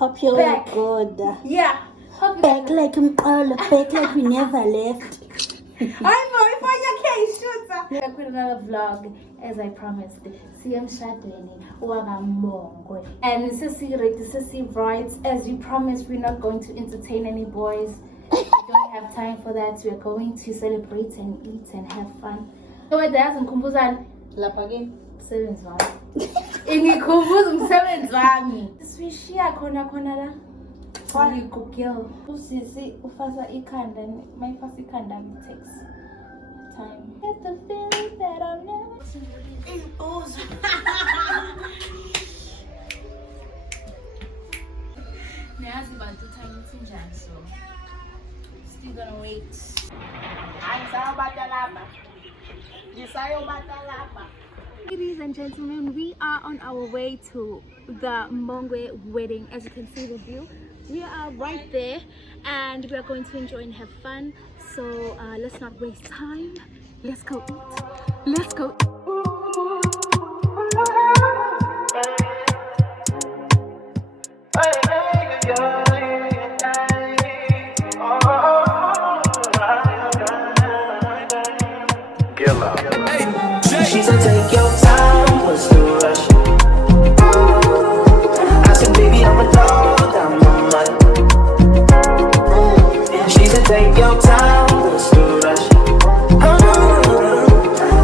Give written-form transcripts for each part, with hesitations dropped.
Hope you're Back. good. Yeah. Hope Back like back like we never left. I know if I can shoot. Back with another vlog, as I promised. See, I'm shadowing Wagamongwe. And Sissy writes, as we promised, we're not going to entertain any boys. We don't have time for that. We're going to celebrate and eat and have fun. So what does Nkumbuzan? Lapha again. Umsebenzi wami. Ingikhumbuza umsebenzi wami. Sishiya khona la. Ngigugel. Usisi ufasa ikhanda, mayifasa ikhanda it takes time. Get the feeling that I'll never impose. Niyazi bantu time ithi njani so. Still gonna wait. Ladies and gentlemen, we are on our way to the Mongwe wedding. As you can see the view, we are right there and we are going to enjoy and have fun. So let's not waste time. Let's go eat. Let's go. She said take your time, what's the rush? I said baby I'm a dog, I'm a mutt. She said take your time, what's the rush?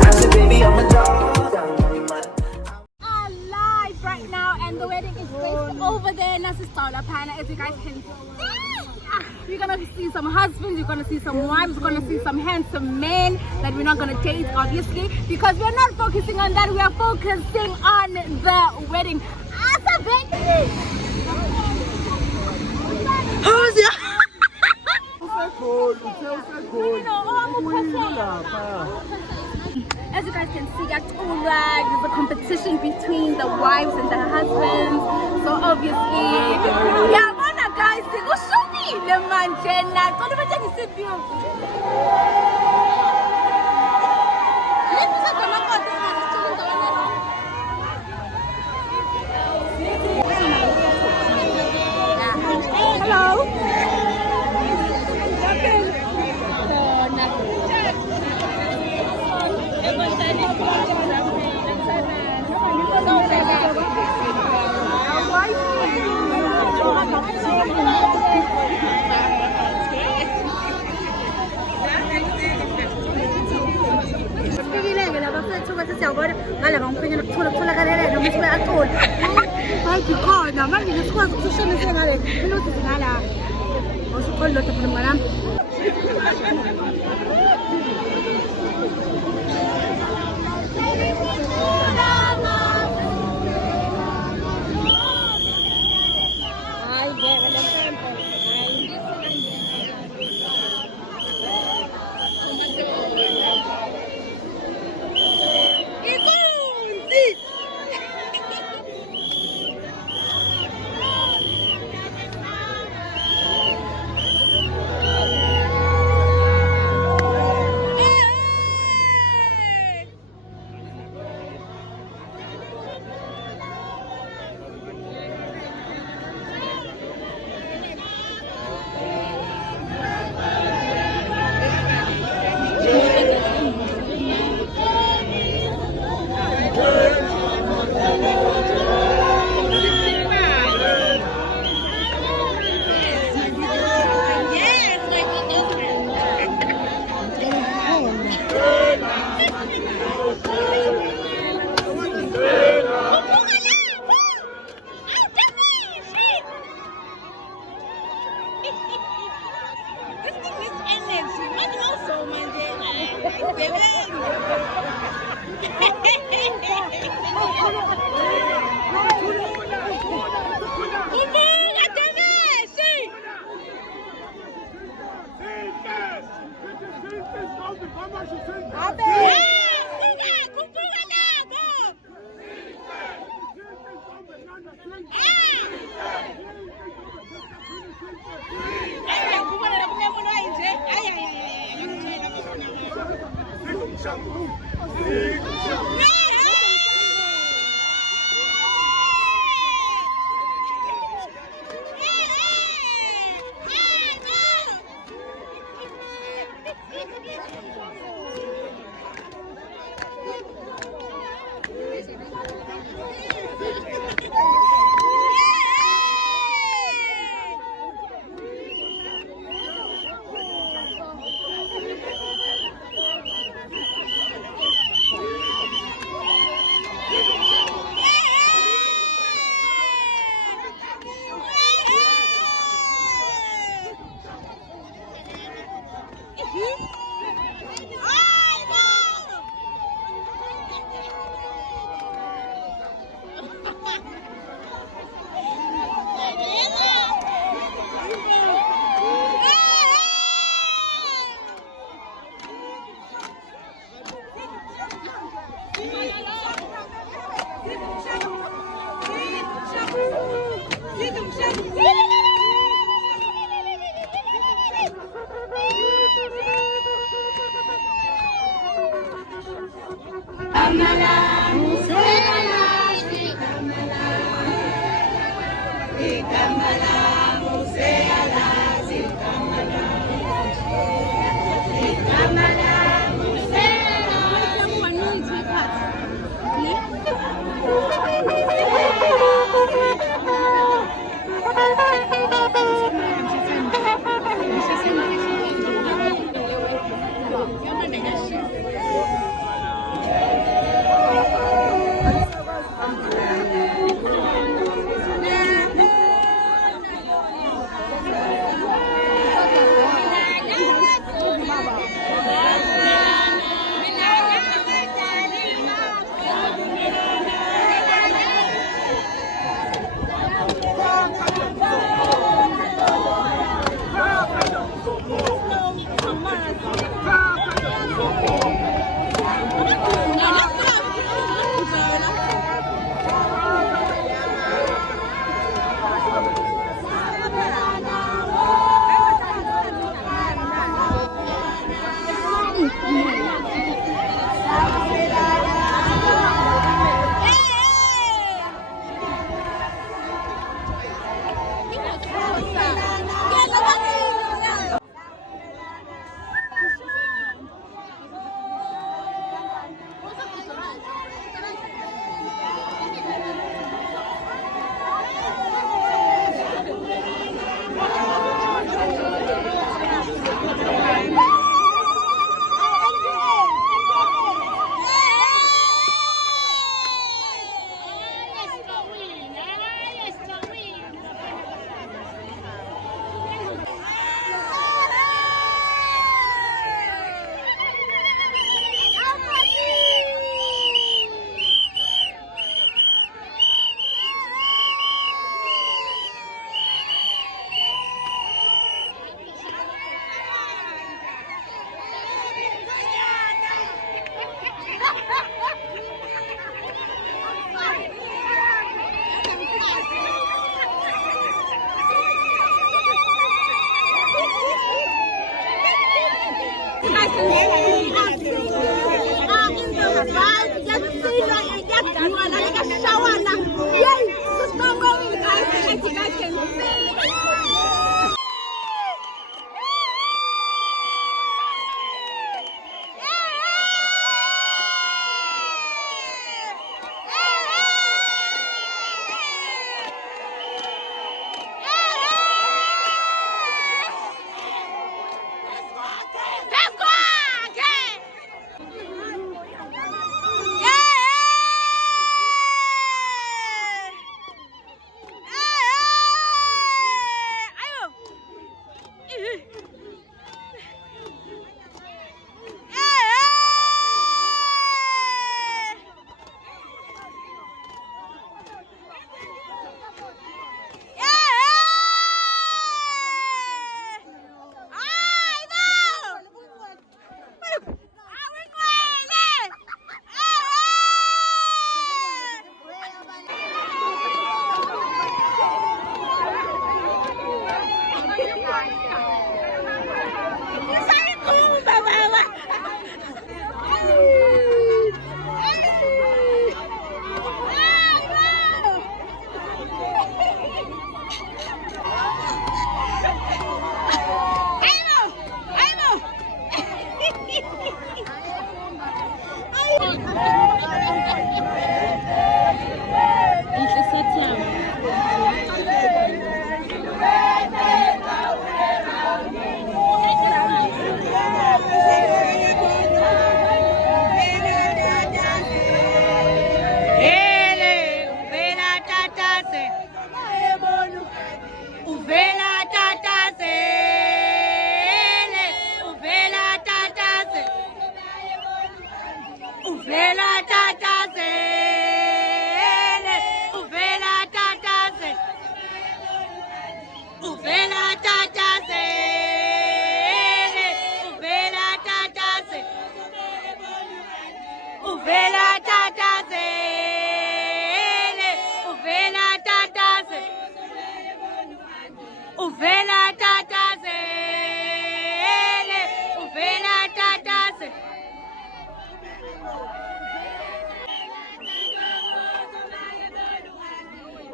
I said baby I'm a dog, I'm a mutt. Live right now and the wedding is based over there. Nasi Stala Pana, as you guys can see. You're gonna see some husbands, you're gonna see some wives, you're gonna see some handsome men that we're not gonna date, obviously, because we're not focusing on that. We are focusing on the wedding. Asa baby! How's your? As you guys can see, there's a competition between the wives and the husbands. So obviously, yeah, guys, the man, hello.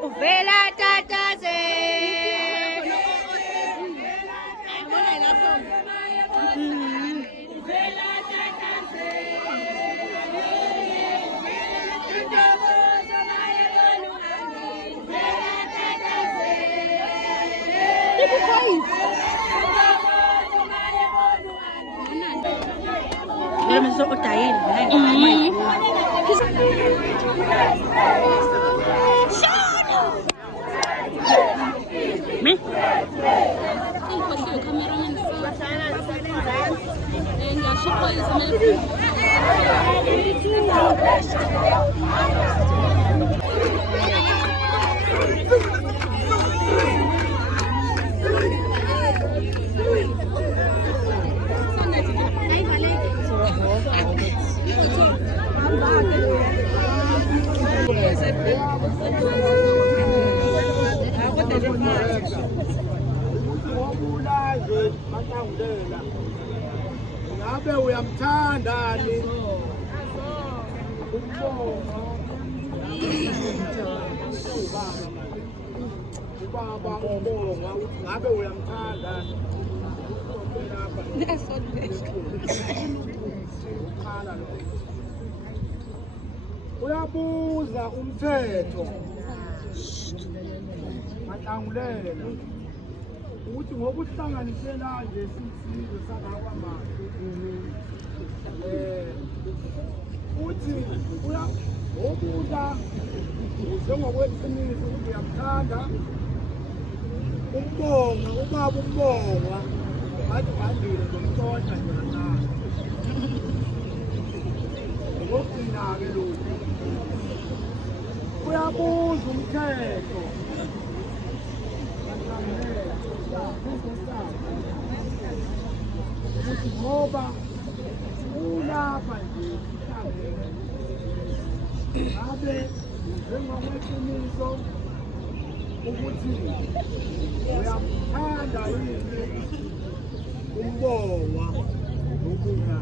Uvela tatase Pero may suot tayo. Me? Ngabe uyamthanda ni ubaba umbonga ngabe uyamthanda uyabuza umthetho matlangulela ukuthi ngokuhlanganisela nje sisizwe sakawa manje uthi uyabuza njengokweqiniso ukuthi uyamthanda umbonga ubaba umbonga bathi uhambile ngomtshotha nje kancane ngokugcina-ke lokhu uyabuza umthetho ukuthi ngoba ulapha nje ngabe njengokweqiniso ukuthi uyamthanda yini umbonga nokuya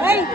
Hey!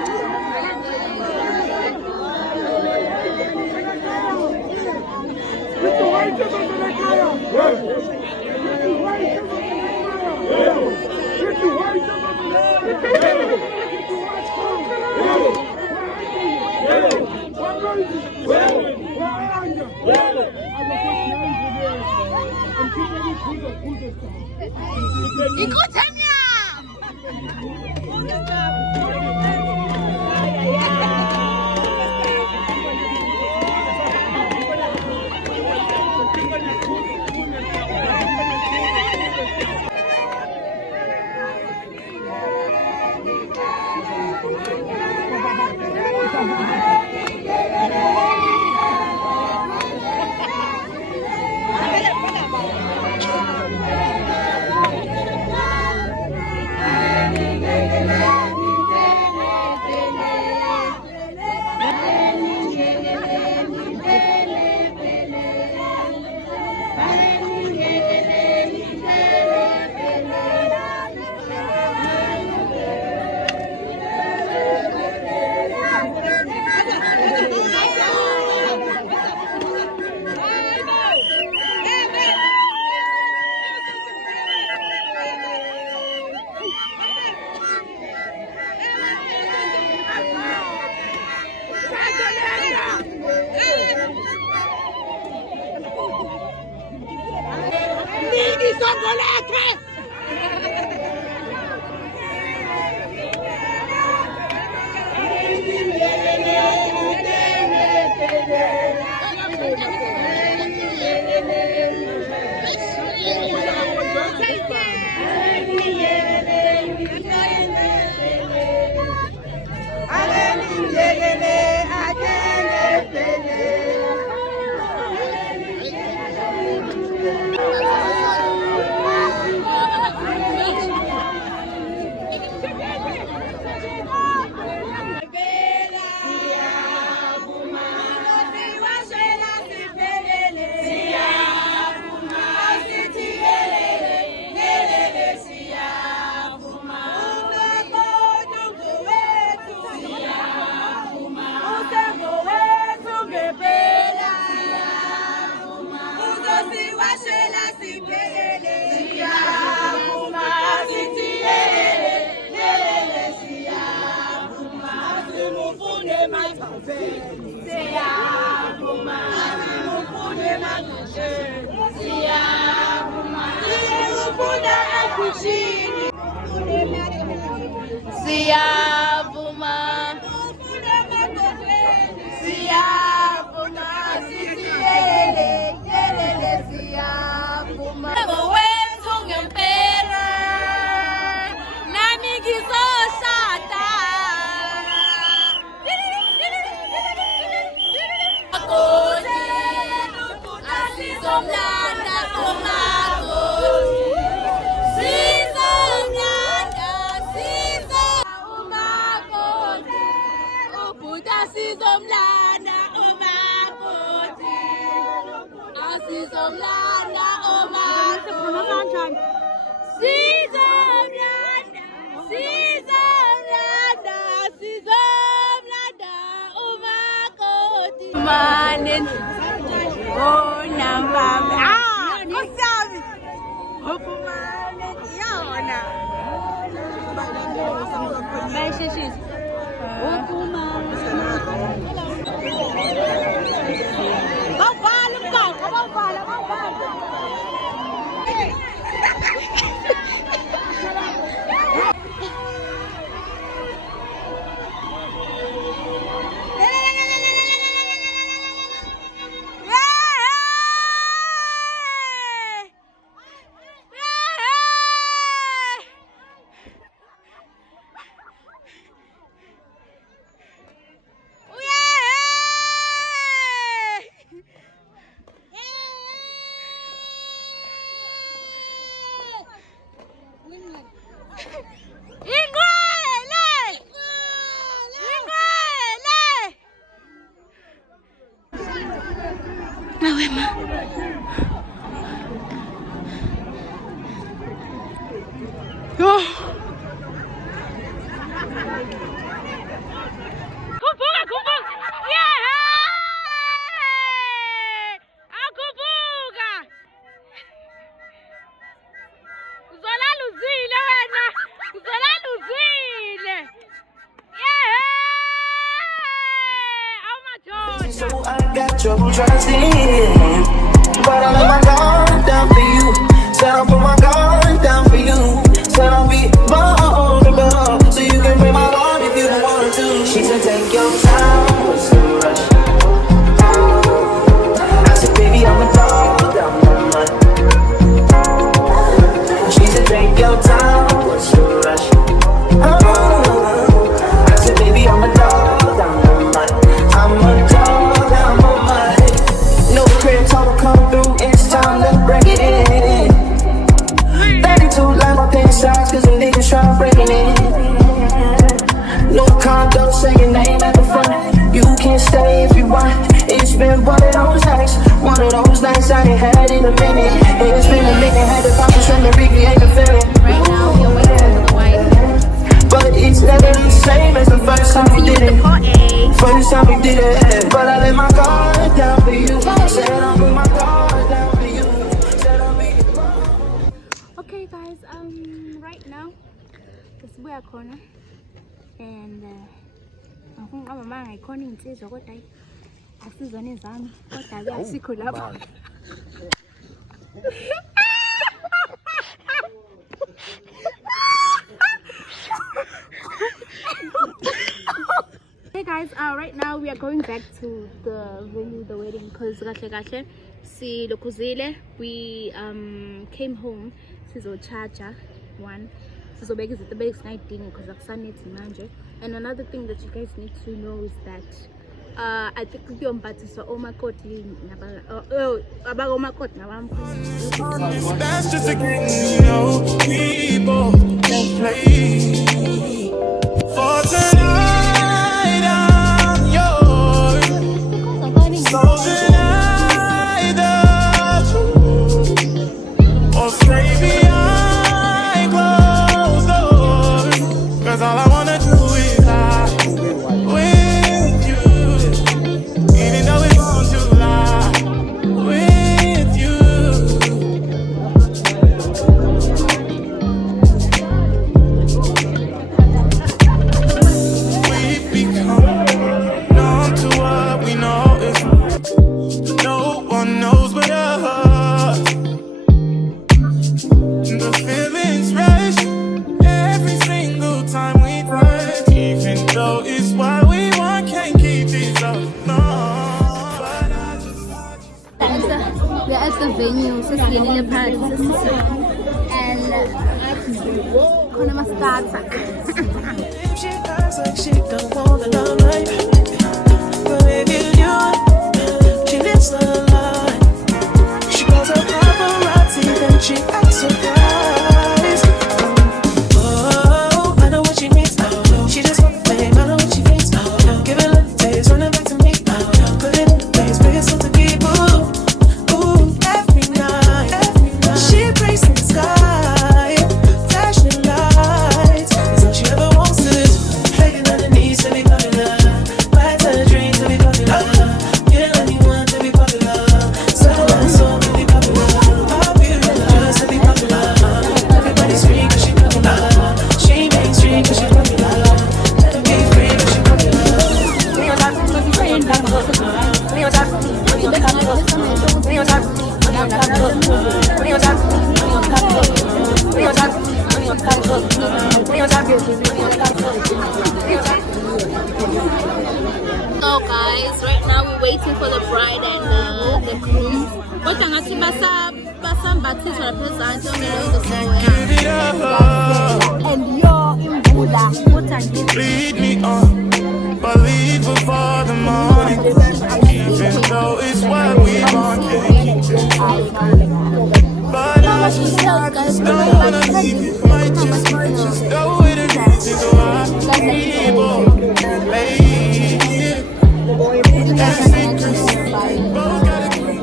Akubuka! trouble trusting. But I let my guard down for you. Said I'll put my guard down for you. Said I'll be vulnerable, so you can break my heart if you don't want to. She said take your time, what's the rush? I said baby I'm a dog, I'm a mutt. She said take your time, what's the rush? I said baby I'm a dog, I'm a mutt. I'm a dog, I'm a mutt. No crib, told her come through, it's time to bring it in. 32 like my pants size, cause them niggas try breaking it. No condo, say your name at the front. You can stay if you want. It's been one of those nights I ain't had in a minute. It's been a minute, had to pop a shrimp and recreate the feeling. Right now, we're waiting for the white. But it's never the same as the first time we did it. First time we did it. But I let my guard down for you. Said I'll put my guard down for you. Said I'll be. Okay guys, right now it's where corner and mama ngayikhona insizwa kodwa asizona izami kodwa ke asikho lapha. Hey guys, right now we are going back to the venue, the wedding, because kahle si lokuzile we came home sizochacha one sizobeka izinto besingayidingi because akusanethi manje. And another thing that you guys need to know is that I think kuyombathiswa omakoti abakomakoti nabamkhulu. That's just a game, you know, people can play. For tonight I'm yours, so tonight that's you. Or stay behind closed doors, 'cause all I wanna do is lie with you, even though it's wrong to lie with you. We've become numb to what we know is no one knows but us. The feelings rush every single time we touch, even though it's what we want, can't keep these up. No, but I just We're at the venue, sesiyenile phakathi and khona masithatha. She acts like she don't want the love life, but maybe you, she lives the life. She calls her paparazzi, then she acts surprised. Oh, I know what she needs. She just wants fame, I know what she needs. Give it a taste, run it back to me. Put it in the place, bring it so to people. Ooh, every night. She breaks in the sky, flashing lights. It's all she ever wants to do. Begging on her knees to be popular. Buys her dreams to be popular. Kill anyone to be popular. Sell her soul to be popular. Popular just to be popular. Everybody scream 'cause she popular. She mainstream 'cause she popular. Let her be free 'cause she popular. So guys, right now we're waiting for the bride and the groom. Kodwa ngathi basambathiswa phezantsi ongelozo give it up. and yo imvula uthandi. Lead me on, but leave before the morning. Even though it's what we want, can't keep it. But I just don't wanna leave it. Might just go with it. Think of our people, lady. And secrets, both gotta agree.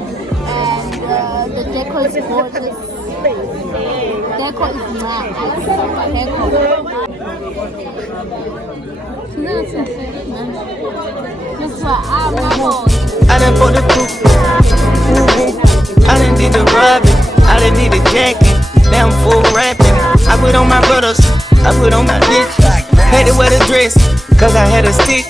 And the deco is gorgeous. Deco is nice. Deco. Just what I'm I done bought the coupe. I done did the rubbing. I done did the jacket. Now I'm full rapping. I put on my brothers. I put on my bitch. Had to wear the dress, 'cause I had a stick.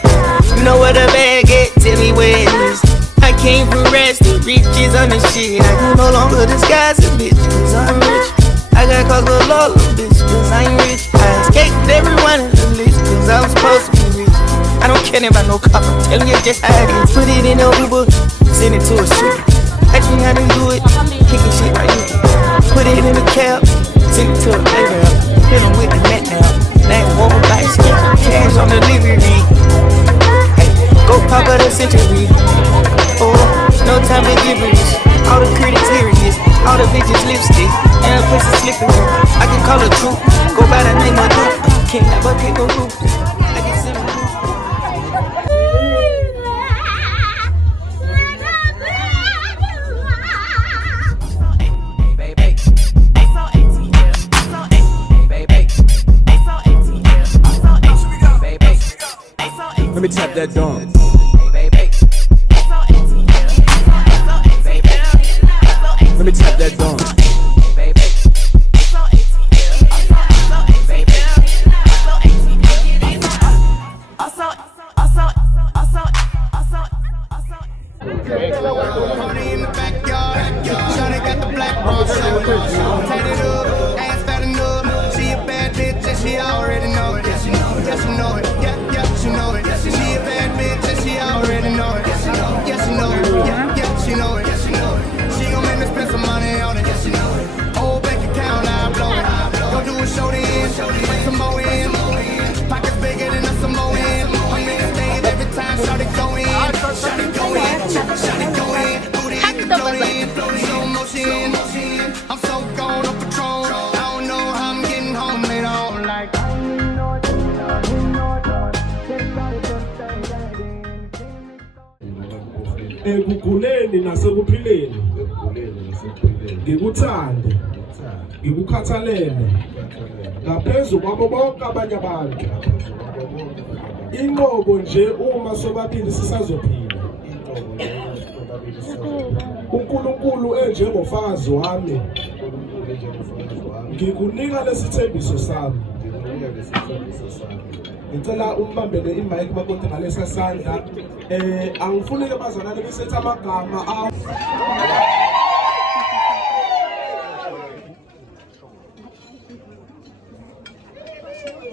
You know where the bag at? Tell me where it is. I I came from rags to riches on this shit. I can no longer disguise a bitch, cause I'm rich. I got cause a lot of bitch, cause I'm rich. I escaped everyone in the list, cause I'm supposed to be rich. I don't care about no cop, I'm telling you just how it is. Put it in your Uber, send it to a street. Ask me how to do it, kicking shit right here. Put it in a cab, send it to a playground. Hit him with the net now, that ain't over by skin. Cash on delivery. Hey, go pop out a century. Oh, no time to give it. All the critics hearing this, all the bitches lipstick, and the pussy slipping. I can call it true, go by the name of Duke. Can't never pick a roof. I can send a roof. Let me tap that dong. Let me tap that dong. Party in the backyard. Shawty got the black bra, tatted up, ass fat enough. She a bad bitch and she already know it. Yes, she know it. Yes, she know it. Yeah, she know it. She a bad bitch and she already know it. Yes, she know it. Yes, she know it. Yeah, she know it. Yes, she know it. She gon' make me spend some money on it. Yes, she know it. Old bank account, I blow it. Go do a show then, bring some more in. Pockets bigger than a Samoan. I'm in the stage every time, shawty go in. Shawty go in. Shawty go in. Booty floating, slow motion. I'm so gone on Patron. I don't know how I'm getting home later on. Like ekuguleni nasekuphileni ngikuthande ngikukhathalele ngaphezu kwabo bonke abanye abantu inqobo nje uma sobabili sisazophila uNkulunkulu enjengofazi wami ngikunika lesithembiso sami ngicela umbambele imic makonke ngalesa sandla angifuni ke bazalwane besethe amagama awo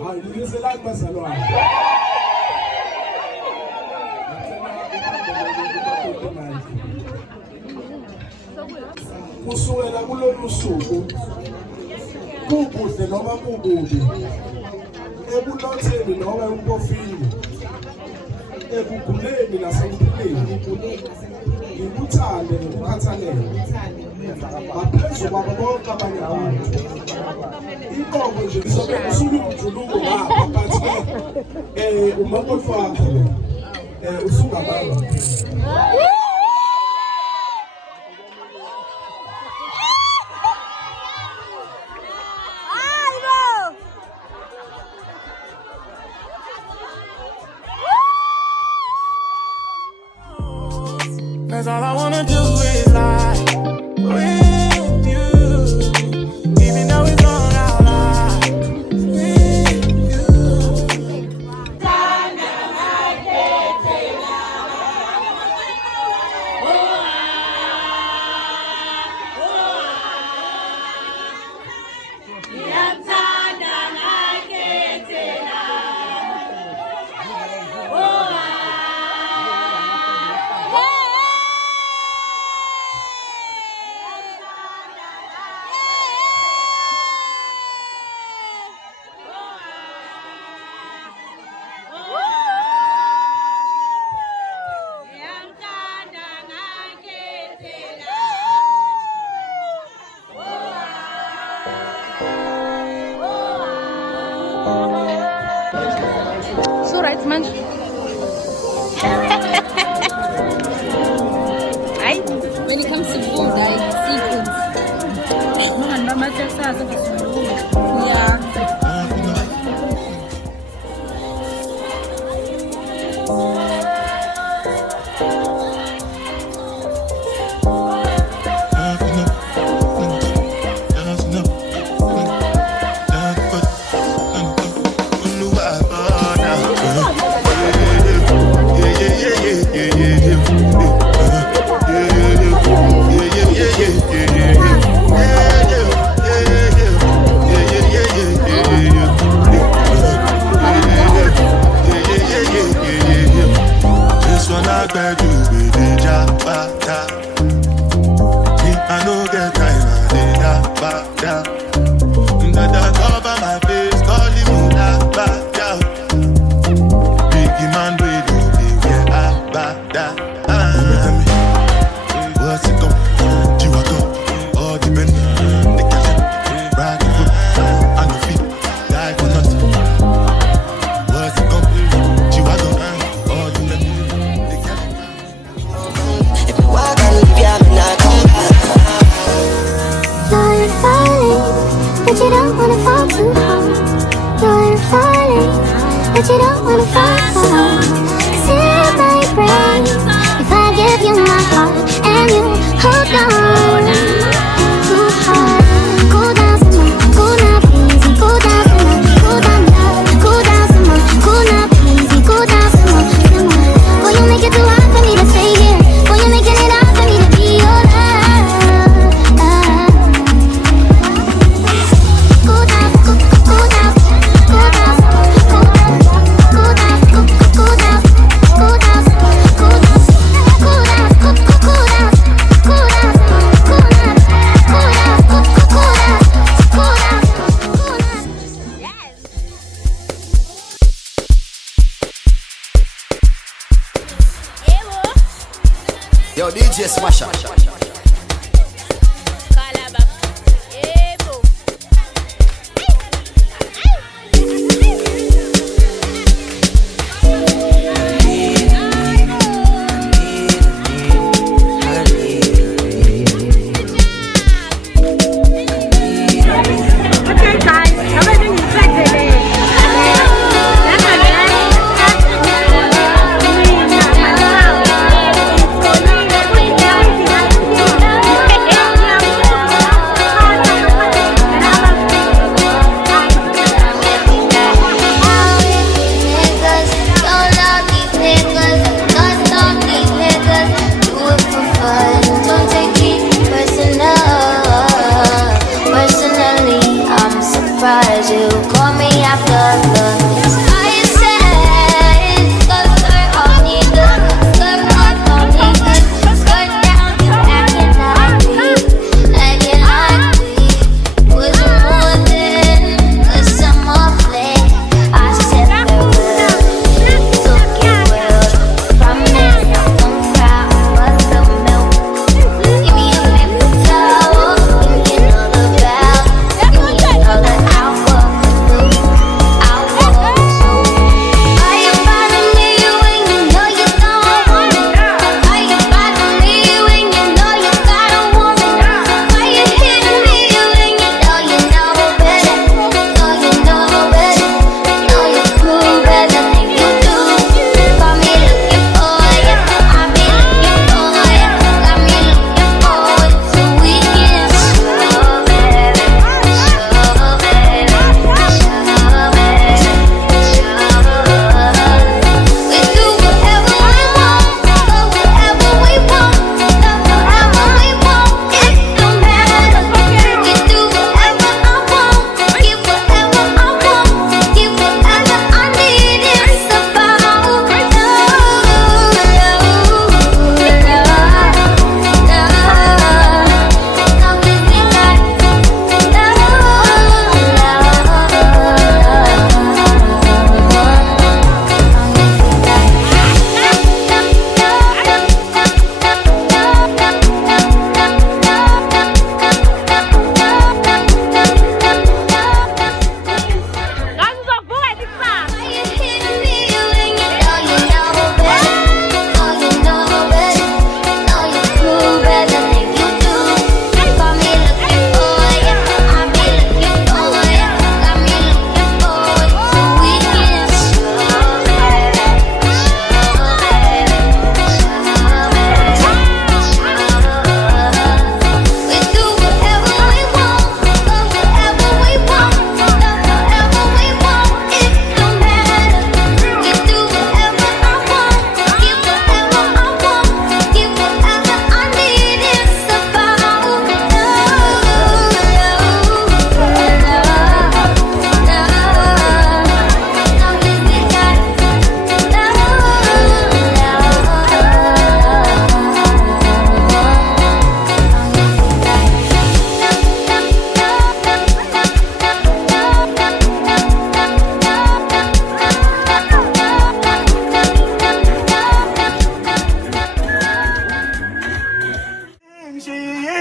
hayi ngizelani bazalwane kusukela kulolu suku kukuhle noma kukubi ebunotheni noma empofini ekuguleni nasekuphileni ngikuthande ngikukhathalele ngaphezu kwabo bonke abanye abantu inqobo nje izobe usula umjuluko ngapha but umakoti wakho usungabanga cause all I wanna do is lie with you, even though it's wrong, I'll lie with you. So right, man. When it comes to food, sequence. Yeah. Yeah. beg you, baby, jabata. Me, I no get time, I dey jabata. Dada cover my face, call him Abada. Biggie man, we do the wear Abada. What's it come? Jiwago, all the men, the cash, ride the foot, and the feet, die for nothing. What's it come? Jiwago, all the men, the cash. If you walk and leave, I'm not coming back. You're falling, but you don't wanna fall too hard. You're falling, but you don't wanna fall hard. 'Cause it might break if I give you my heart and you hold on too hard. Go down some more, go now easy. Go down some more, go down low. Go down some more, go now easy. Go down some more, some more. Boy, you make it too hard for me to stay here. Boy, you're making it hard for me to be your love. Go down, go down, go down, go down, go down, go down, go down, go down, go down, go down, go Yo, DJ Smasher. down.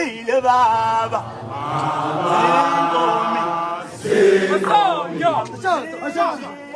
Sile baba. Mama.